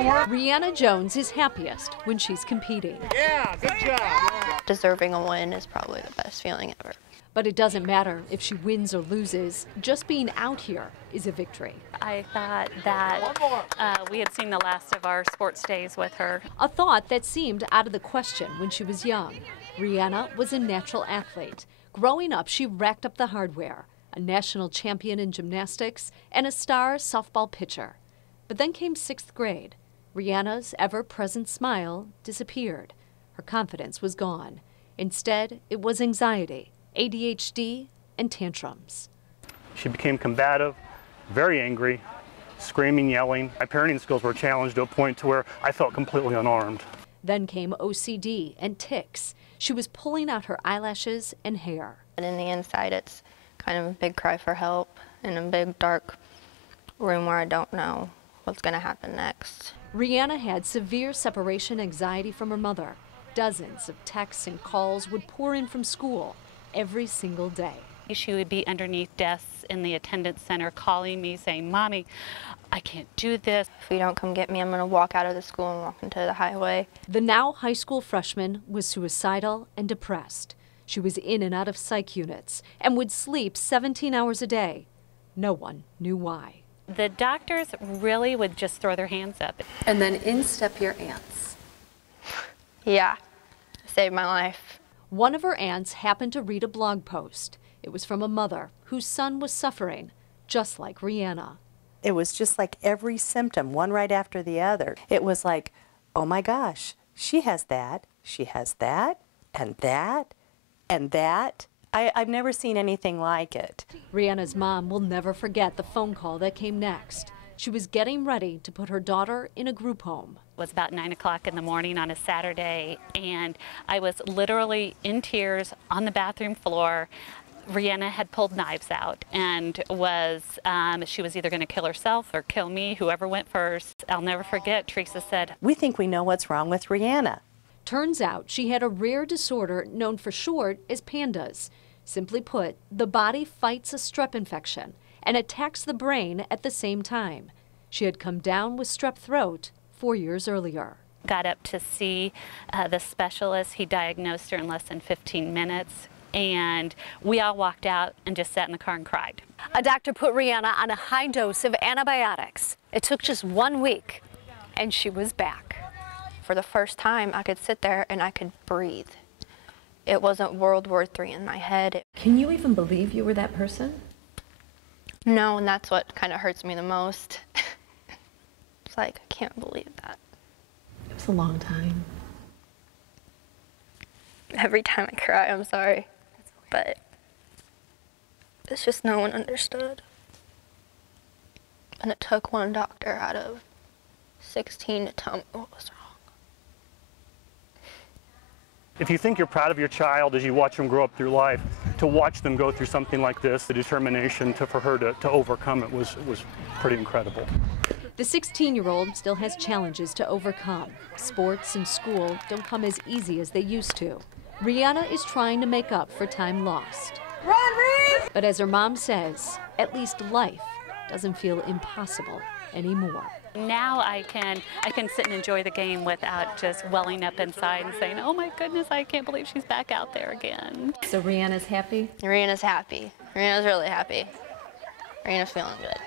Rihanna Jones is happiest when she's competing. Yeah, good job. Deserving a win is probably the best feeling ever. But it doesn't matter if she wins or loses. Just being out here is a victory. I thought that we had seen the last of our sports days with her. A thought that seemed out of the question when she was young. Rihanna was a natural athlete. Growing up, she racked up the hardware, a national champion in gymnastics and a star softball pitcher. But then came 6th grade. Rihanna's ever-present smile disappeared. Her confidence was gone. Instead, it was anxiety, ADHD, and tantrums. She became combative, very angry, screaming, yelling. My parenting skills were challenged to a point to where I felt completely unarmed. Then came OCD and tics. She was pulling out her eyelashes and hair. And in the inside, it's kind of a big cry for help in a big, dark room where I don't know what's going to happen next. Rihanna had severe separation anxiety from her mother. Dozens of texts and calls would pour in from school every single day. She would be underneath desks in the attendance center calling me saying, "Mommy, I can't do this. If you don't come get me, I'm going to walk out of the school and walk into the highway." The now high school freshman was suicidal and depressed. She was in and out of psych units and would sleep 17 hours a day. No one knew why. The doctors really would just throw their hands up. And then in step your aunts. Yeah, saved my life. One of her aunts happened to read a blog post. It was from a mother whose son was suffering, just like Rihanna. It was just like every symptom, one right after the other. It was like, oh my gosh, she has that, and that, and that. I've never seen anything like it. Rihanna's mom will never forget the phone call that came next. She was getting ready to put her daughter in a group home. It was about 9 o'clock in the morning on a Saturday, and I was literally in tears on the bathroom floor. Rihanna had pulled knives out and she was either going to kill herself or kill me, whoever went first. I'll never forget, Teresa said, "We think we know what's wrong with Rihanna." Turns out she had a rare disorder known for short as PANDAS. Simply put, the body fights a strep infection and attacks the brain at the same time. She had come down with strep throat 4 years earlier. Got up to see the specialist. He diagnosed her in less than 15 minutes. And we all walked out and just sat in the car and cried. A doctor put Rihanna on a high dose of antibiotics. It took just 1 week, and she was back. For the first time, I could sit there and I could breathe. It wasn't World War III in my head. Can you even believe you were that person? No, and that's what kind of hurts me the most. It's like, I can't believe that. It was a long time. Every time I cry, I'm sorry. But it's just no one understood. And it took one doctor out of 16 to tell me what was wrong. If you think you're proud of your child as you watch them grow up through life, to watch them go through something like this, the determination for her to overcome it was pretty incredible. The 16-year-old still has challenges to overcome. Sports and school don't come as easy as they used to. Rihanna is trying to make up for time lost. Run, Reese! But as her mom says, at least life doesn't feel impossible anymore. Now I can sit and enjoy the game without just welling up inside and saying, "Oh my goodness, I can't believe she's back out there again." So Rihanna's happy? Rihanna's happy. Rihanna's really happy. Rihanna's feeling good.